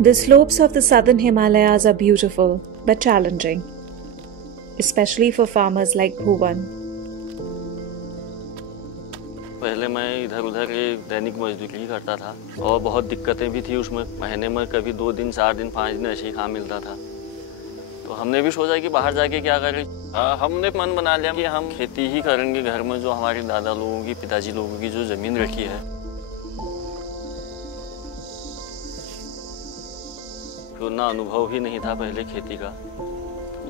The slopes of the southern Himalayas are beautiful but challenging, especially for farmers like Bhuvan. पहले मैं इधर उधर दैनिक मजदूरी करता था और बहुत दिक्कतें भी थी उसमें। महीने में कभी 2 दिन 4 दिन 5 दिन ऐसे ही काम मिलता था। तो हमने भी सोचा कि बाहर जाके क्या करें। हमने मन बना लिया कि हम खेती ही करेंगे घर में, जो हमारे दादा लोगों की पिताजी लोगों की जो ज़मीन रखी है। तो ना अनुभव ही नहीं था पहले खेती का।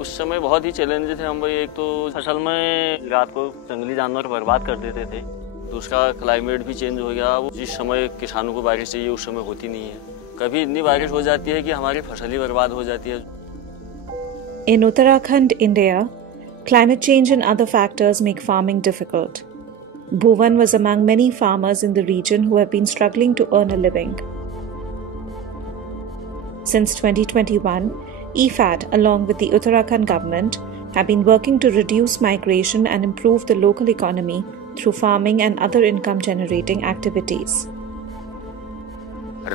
उस समय बहुत ही चैलेंज थे हम। एक तो फसल में रात को जंगली जानवर बर्बाद कर देते थे, दूसरा क्लाइमेट भी चेंज हो गया। जिस समय किसानों को बारिश चाहिए उस समय होती नहीं है। कभी इतनी बारिश हो जाती है कि हमारी फसल ही बर्बाद हो जाती है। In Uttarakhand, India, climate change and other factors make farming difficult. Bhuvan was among many farmers in the region who have been struggling to earn a living. Since 2021, IFAD, along with the Uttarakhand government, have been working to reduce migration and improve the local economy through farming and other income-generating activities.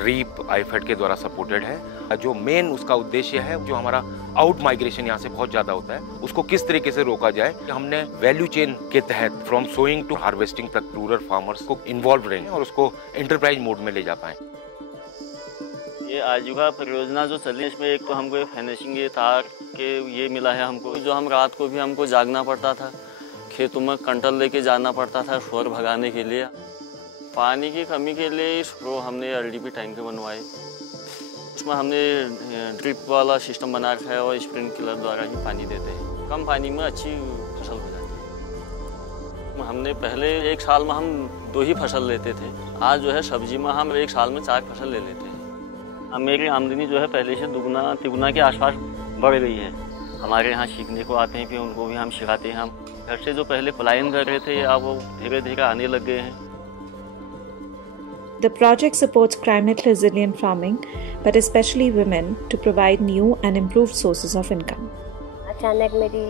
REAP IFAD के द्वारा supported है। जो main उसका उद्देश्य है, जो हमारा out migration यहाँ से बहुत ज़्यादा होता है, उसको किस तरीके से रोका जाए। हमने वैल्यू चेन के तहत फ्रॉम सोइंग टू हार्वेस्टिंग तक रूरल फार्मर्स को इन्वॉल्व रहें और उसको एंटरप्राइज मोड में ले जा पाएँ। ये आजीविका परियोजना जो चली है, इसमें एक तो हमको फाइनेंसिंग ये तार के ये मिला है हमको, जो हम रात को भी हमको जागना पड़ता था, खेतों में कंटल लेके जाना पड़ता था शोर भगाने के लिए। पानी की कमी के लिए इसको हमने एलडीपी टैंक बनवाए। उसमें हमने ड्रिप वाला सिस्टम बना रखा है और स्प्रिंकलर द्वारा ही पानी देते हैं। कम पानी में अच्छी फसल हो जाती है। हमने पहले एक साल में हम 2 ही फसल लेते थे। आज जो है सब्जी में हम एक साल में 4 फसल ले लेते हैं। अब मेरी आमदनी जो है पहले से दुगना तिगुना के आसपास बढ़ गई है। हमारे यहाँ सीखने को आते हैं, फिर उनको भी हम सिखाते हैं। हम घर से जो पहले पलायन कर रहे थे, अब वो धीरे धीरे आने लग गए हैं। The project supports climate resilient farming, but especially women, to provide new and improved sources of income. अचानक मेरी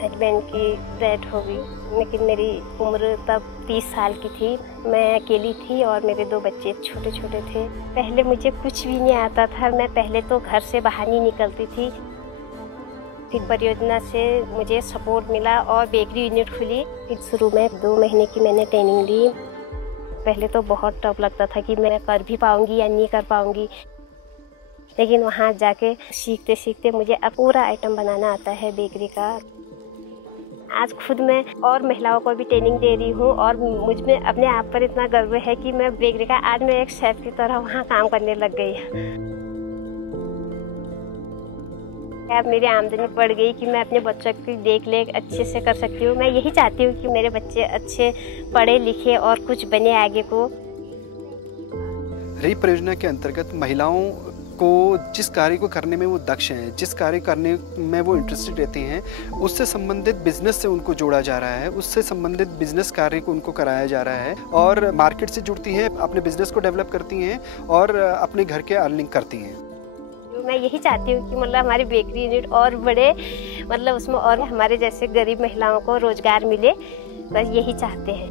हस्बैंड की डेथ हो गई, लेकिन मेरी उम्र तब 30 साल की थी। मैं अकेली थी और मेरे 2 बच्चे छोटे छोटे थे। पहले मुझे कुछ भी नहीं आता था। मैं पहले तो घर से बाहर नहीं निकलती थी। फिर परियोजना से मुझे सपोर्ट मिला और बेकरी यूनिट खुली। फिर शुरू में 2 महीने की मैंने ट्रेनिंग ली। पहले तो बहुत टफ लगता था कि मैं कर भी पाऊंगी या नहीं कर पाऊंगी, लेकिन वहाँ जाके सीखते सीखते मुझे अब पूरा आइटम बनाना आता है बेकरी का। आज खुद मैं और महिलाओं को भी ट्रेनिंग दे रही हूँ और मुझ में अपने आप पर इतना गर्व है कि मैं बेकरी का आज मैं एक शेफ की तरह वहाँ काम करने लग गई। अब मेरी आमदनी बढ़ गई कि मैं अपने बच्चों की देख रेख अच्छे से कर सकती हूँ। मैं यही चाहती हूँ कि मेरे बच्चे अच्छे पढ़े लिखे और कुछ बने आगे को। रीप परियोजना के अंतर्गत महिलाओं को जिस कार्य को करने में वो दक्ष हैं, जिस कार्य करने में वो इंटरेस्टेड रहते हैं, उससे संबंधित बिजनेस से उनको जोड़ा जा रहा है, उससे संबंधित बिजनेस कार्य को उनको कराया जा रहा है और मार्केट से जुड़ती हैं, अपने बिजनेस को डेवलप करती हैं और अपने घर के अर्निंग करती हैं। मैं यही चाहती हूँ कि मतलब हमारी बेकरी यूनिट और बड़े, मतलब उसमें और हमारे जैसे गरीब महिलाओं को रोजगार मिले, बस यही चाहते हैं।